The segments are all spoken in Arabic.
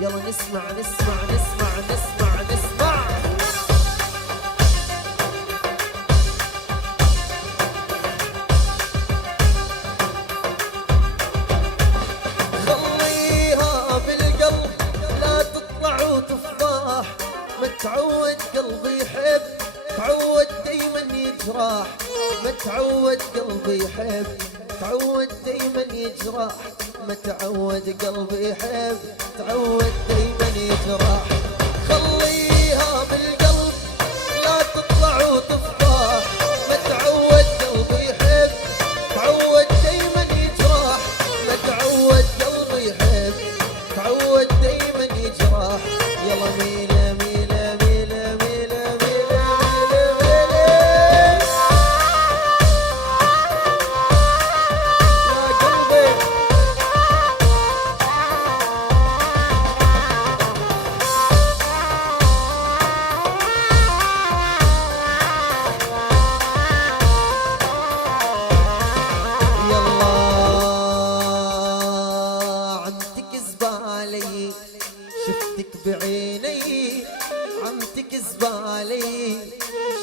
يلا نسمع نسمع نسمع نسمع نسمع. خليها بالقلب لا تطلع وتفضح، متعود قلبي يحب تعود دايما يجرح، متعود قلبي يحب تعود دايما يجرح، متعود قلبي يحب تعود دايما يجرح. خليها بالقلب لا تطلع وتفضح، متعود قلبي يحب تعود دايما يجرح، متعود قلبي يحب تعود دايما يجرح. يلا ميله ميله ميله ميله ميله ميله يا قلبي. يلا عم تكذب علي شفتك بعيني، عم تكذب علي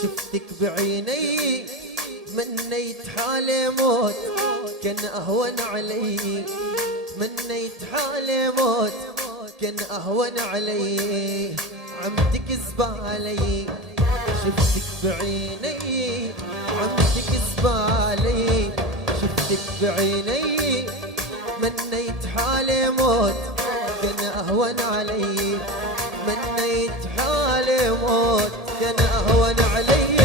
شفتك بعيني، تمنيت حالي موت كان اهون علي، تمنيت حالي موت كان اهون علي. عم تكذب علي شفتك بعيني، عم تكذب علي شفتك بعيني، تمنيت حالي موت كان اهون علي، تمنيت حالي موت كان اهون علي.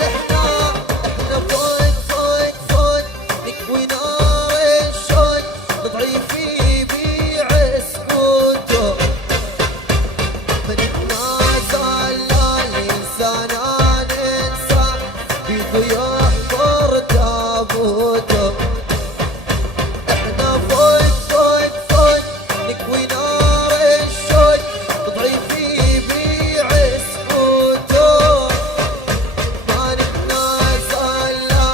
احنا فوق فوق فوق نكوي نار الشوق، ضعيفي بيع سكوته، فنتنازل الانسان ننسى بيده يحفر تابوته. احنا فوق فوق فوق نكوي نار الشوق، ضعيفي بيع سكوته، ما نتنازل لا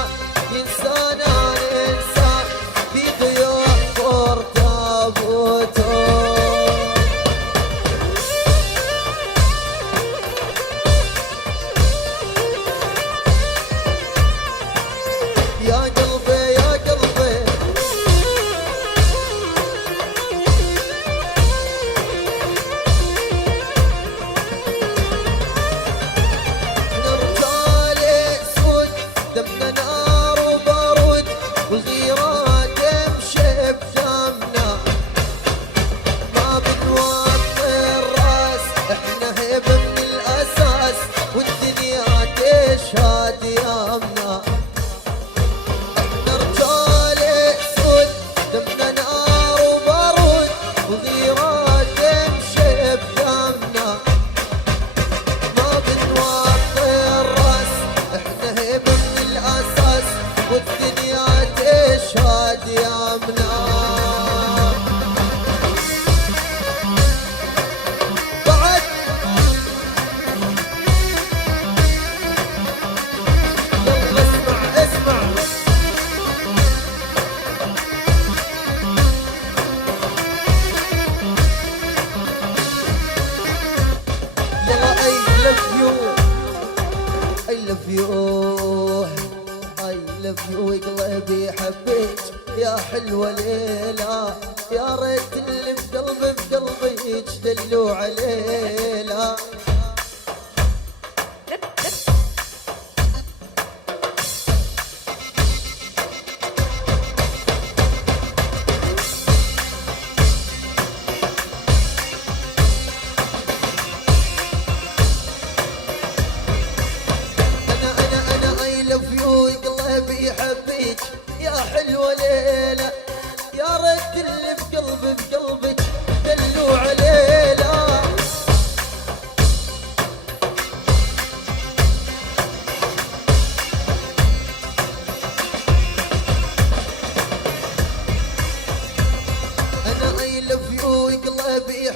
ينسانا ننسى بيده يحفر تابوته. يا قلبي يا قلبي نرجال اسود دمنا نار وبارود، والغيرة تمشي بدمنا، ما بنوطي الراس احنا هيب من الاساس، والدنيا تشهد يامنا. احنا رجال اسود دمنا نار وبارود، والغيرة تمشي بدمنا، ما بنوطي الراس احنا هيب من الاساس، والدنيا تشهد يامنا. بعد يلا اسمع اسمع. يلا I love you I love you I love you قلبي حبيت يا حلوة ليلى، يا ريت اللي في قلبي في قلبي يجدلوا عليلا. أنا I love you قلبي حبيت يا حلوة ليلى، يا ريت اللي في قلبي في قلبك دلوا عليلا.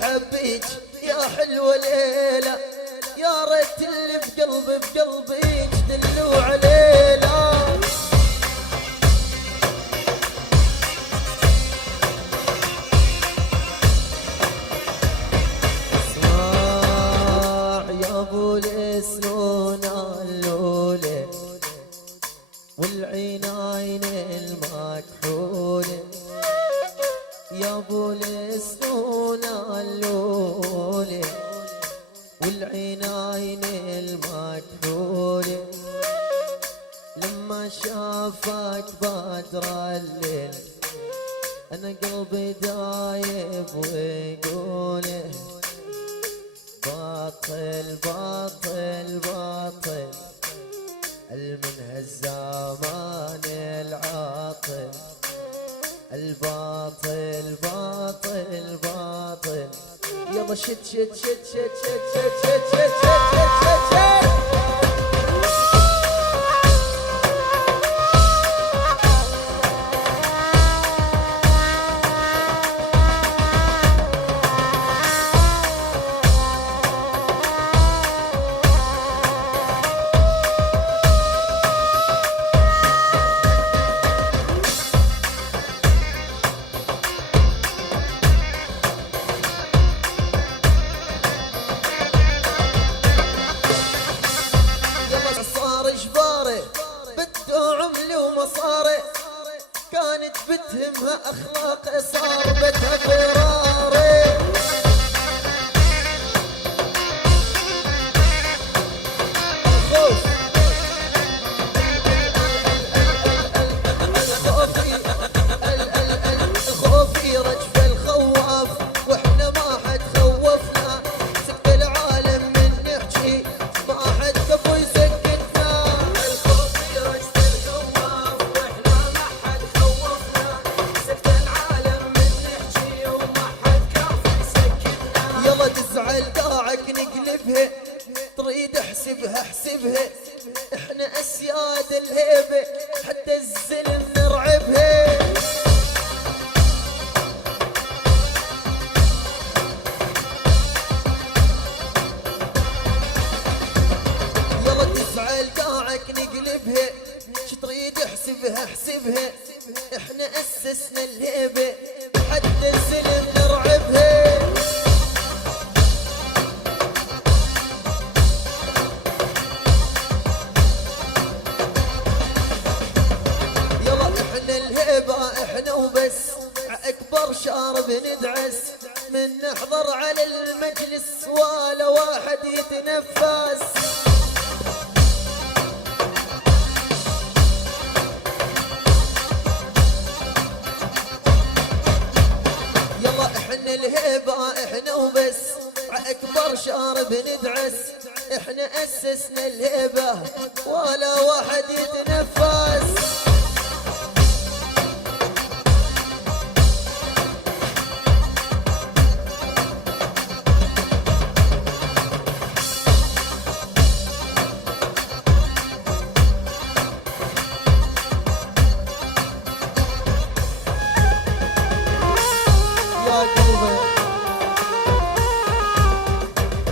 يحبيك يا حلوة ليلة، يا ريت اللي بقلبي بقلبيك دلوا علينا. اسمع يا ابو السنون اللولة والعينين المكحولة، يا ابو السنون اللولة والعينين المكحولة، لما شافك بدر الليل انا قلبي دايب ويقوله باطل باطل باطل من هالزمان العاطل، الباطل باطل باطل. يلا شد شد شد شد شد شد شد شد شد شد شد. ومصاري كانت بتهمها اخلاق صار بتها فراري. خوفي رجف الخواف واحنا ما حد خوفنا، سكت العالم من نحكي ما حد كفو يسكتنا. خوفي رجف الخواف واحنا ما حد خوفنا، سكت العالم من نحكي وما حد كفو يسكتنا. يلا تزعل داعك نقلبها، تريد احسبها احسبها، احنا اسياد الهيبه حتى الزلم نرعبها. يلا تزعل داعك نقلبها، ش تريد احسبها احسبها، احنا اسسنا الهيبه حتى الزلم نرعبها. احنا وبس اكبر شارب ندعس، من نحضر على المجلس ولا واحد يتنفس. يلا احنا الهيبة احنا وبس اكبر شارب ندعس، احنا اسسنا الهيبة ولا واحد